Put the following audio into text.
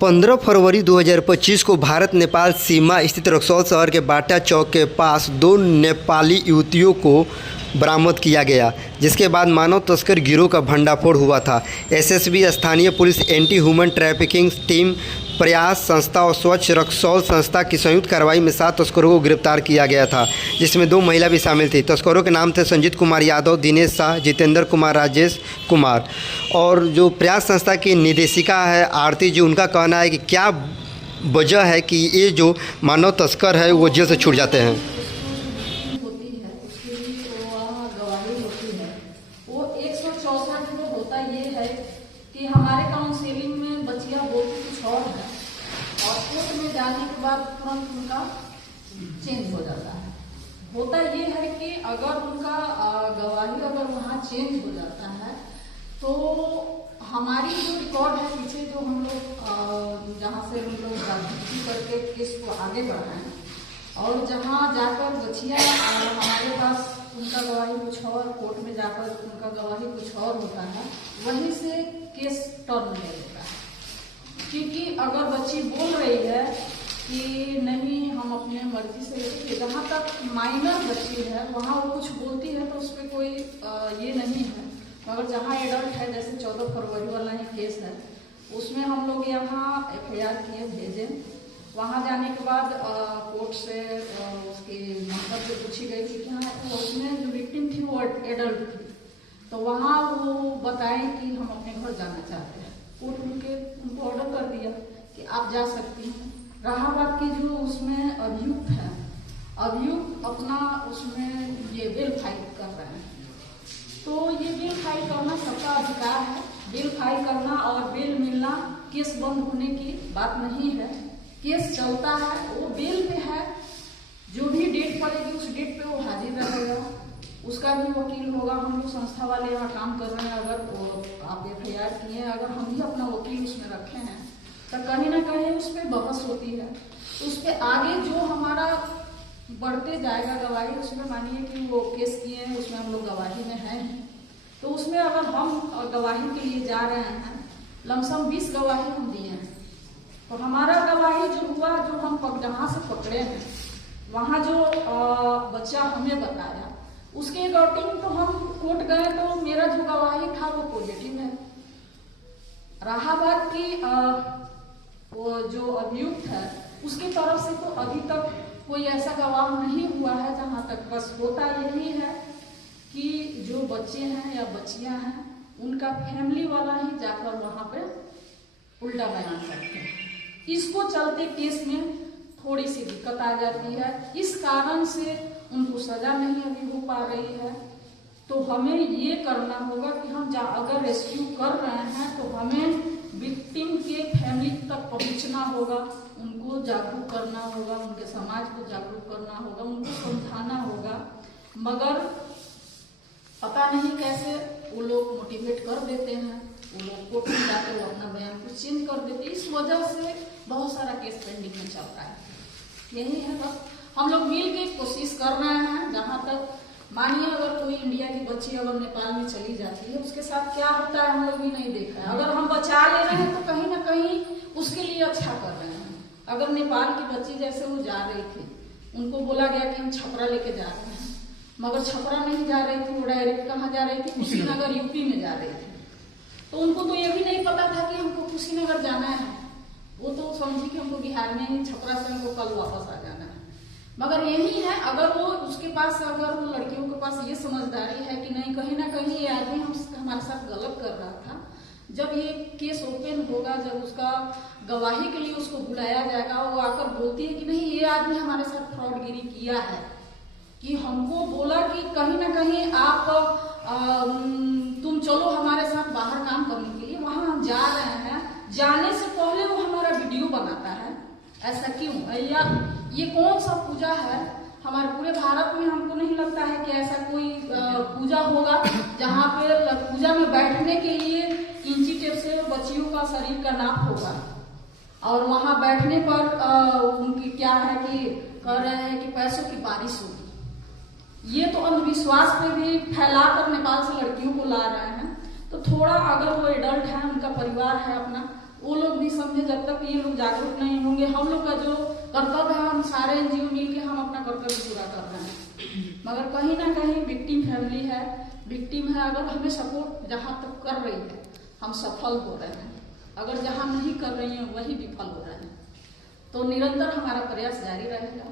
15 फरवरी 2025 को भारत नेपाल सीमा स्थित रक्सौल शहर के बाटा चौक के पास 2 नेपाली युवतियों को बरामद किया गया, जिसके बाद मानव तस्कर गिरोह का भंडाफोड़ हुआ था। एसएसबी, स्थानीय police, anti human trafficking team, प्रयास संस्था और स्वच्छ रक्सौल संस्था की संयुक्त कार्रवाई में 7 तस्करों को गिरफ्तार किया गया था, जिसमें 2 महिला भी शामिल थी। तस्करों के नाम थे संजीत कुमार यादव, दिनेश शाह, जितेंद्र कुमार, राजेश कुमार। और जो प्रयास संस्था की निदेशिका है आरती जी, उनका कहना है कि क्या वजह है कि ये जो मानव तस्कर है वो जेल से छूट जाते हैं। कि हमारे काउंसलिंग में बच्चियां बोलती कुछ और है और कोर्ट में जाने के बाद तुरंत उनका चेंज हो जाता है। होता ये है कि अगर उनका गवाही अगर वहाँ चेंज हो जाता है तो हमारी जो रिकॉर्ड है पीछे जो हम लोग जहाँ से हम लोग राजनीति करके केस को आगे बढ़ाएं और जहाँ जाकर बच्चियां हमारे पास उनका गवाही कुछ और, कोर्ट में जाकर उनका गवाही कुछ और होता है, वहीं से केस टर्न ले लेता है। क्योंकि अगर बच्ची बोल रही है कि नहीं हम अपने मर्जी से लेते, जहाँ तक माइनर बच्ची है वहाँ वो कुछ बोलती है तो उस पर कोई ये नहीं है। मगर जहाँ एडल्ट है, जैसे 14 फरवरी वाला ही केस है, उसमें हम लोग यहाँ FIR किए भेजे। वहाँ जाने के बाद कोर्ट से उसके मतलब से पूछी गई कि क्या तो उसमें जो विक्टिम थी वो एडल्ट थी, तो वहाँ वो बताए कि हम अपने घर जाना चाहते हैं। कोर्ट उनको ऑर्डर कर दिया कि आप जा सकती हैं। रहा बात की जो उसमें अभियुक्त है, अभियुक्त अपना उसमें ये बेल फाइल कर रहे हैं, तो ये बेल फाइल करना सबका अधिकार है। बेल फाइल करना और बेल मिलना केस बंद होने की बात नहीं है। केस चलता है, वो बेल पे है, जो भी डेट पड़ेगी उस डेट पे वो हाजिर रहेगा, उसका भी वकील होगा। हम लोग संस्था वाले यहाँ काम कर रहे हैं, अगर आप FIR किए, अगर हम भी अपना वकील उसमें रखे हैं तो कहीं ना कहीं उस पर बहस होती है। तो उस पर आगे जो हमारा बढ़ते जाएगा गवाही, उसमें मानिए कि वो केस किए हैं, उसमें हम लोग गवाही में हैं, तो उसमें अगर हम गवाही के लिए जा रहे हैं, लमसम 20 गवाही हम दिए हैं, तो हमारा गवाही जो हुआ, जो हम जहाँ से पकड़े हैं वहाँ जो बच्चा हमें बताया उसके अकॉर्डिंग तो हम कोर्ट गए तो मेरा जो गवाही था वो पॉजिटिव है। रहा बात की वो जो अभियुक्त है उसकी तरफ से तो अभी तक कोई ऐसा गवाह नहीं हुआ है। जहाँ तक बस होता यही है कि जो बच्चे हैं या बच्चियां हैं उनका फैमिली वाला ही जाकर वहाँ पे उल्टा बयान करते हैं। इसको चलते केस में थोड़ी सी दिक्कत आ जाती है, इस कारण से उनको सजा नहीं अभी हो पा रही है। तो हमें ये करना होगा कि हम अगर रेस्क्यू कर रहे हैं तो हमें विक्टिम के फैमिली तक पहुंचना होगा, उनको जागरूक करना होगा, उनके समाज को जागरूक करना होगा, उनको समझाना होगा। मगर पता नहीं कैसे वो लोग मोटिवेट कर देते हैं, वो लोग कोर्ट में जाकर वो अपना बयान कुछ चेंज कर देते हैं। इस वजह से बहुत सारा केस पेंडिंग में चल रहा है। यही है, बस हम लोग मिल के कोशिश कर रहे हैं। जहाँ तक मानिए अगर कोई इंडिया की बच्ची अगर नेपाल में चली जाती है, उसके साथ क्या होता है हम लोग भी नहीं देखा है। अगर हम बचा ले रहे हैं तो कहीं ना कहीं उसके लिए अच्छा कर रहे हैं। अगर नेपाल की बच्ची जैसे वो जा रही थी, उनको बोला गया कि हम छपरा लेके जा रहे हैं, मगर छपरा नहीं जा रही थी, वो डायरेक्ट कहाँ जा रही थी, कुशीनगर यूपी में जा रही थी। तो उनको तो ये भी नहीं पता था कि हमको कुशीनगर जाना है, वो तो समझी कि हमको बिहार में ही छपरा से हमको कल वापस आ जाना है। मगर यही है, अगर वो उसके पास, अगर वो लड़कियों के पास ये समझदारी है कि नहीं कहीं ना कहीं ये आदमी हमारे साथ गलत कर रहा था, जब ये केस ओपन होगा, जब उसका गवाही के लिए उसको बुलाया जाएगा, वो आकर बोलती है कि नहीं ये आदमी हमारे साथ फ्रॉडगिरी किया है, कि हमको बोला कि कहीं ना कहीं आप तुम चलो हमारे साथ बाहर काम करने के लिए, वहां हम जा रहे हैं, जाने से पहले वो हमारा वीडियो बनाता है। ऐसा क्यों? या ये कौन सा पूजा है? हमारे पूरे भारत में हमको नहीं लगता है कि ऐसा कोई पूजा होगा जहाँ पे पूजा में बैठने के लिए इंची टेप से बच्चियों का शरीर का नाप होगा और वहां बैठने पर उनकी क्या है कि कह रहे हैं कि पैसों की बारिश होगी। ये तो अंधविश्वास पे भी फैलाकर नेपाल से लड़कियों को ला रहे हैं। तो थोड़ा अगर वो एडल्ट है, उनका परिवार है अपना, वो लोग भी समझे। जब तक ये लोग जागरूक नहीं होंगे, हम लोग का जो कर्तव्य है, हम सारे एनजीओ मिलके हम अपना कर्तव्य पूरा कर रहे हैं। मगर कहीं ना कहीं विक्टिम फैमिली है, विक्टिम है, अगर हमें सपोर्ट जहाँ तक कर रही है हम सफल हो रहे हैं, अगर जहाँ नहीं कर रही हैं वही विफल हो रहे हैं। तो निरंतर हमारा प्रयास जारी रहेगा।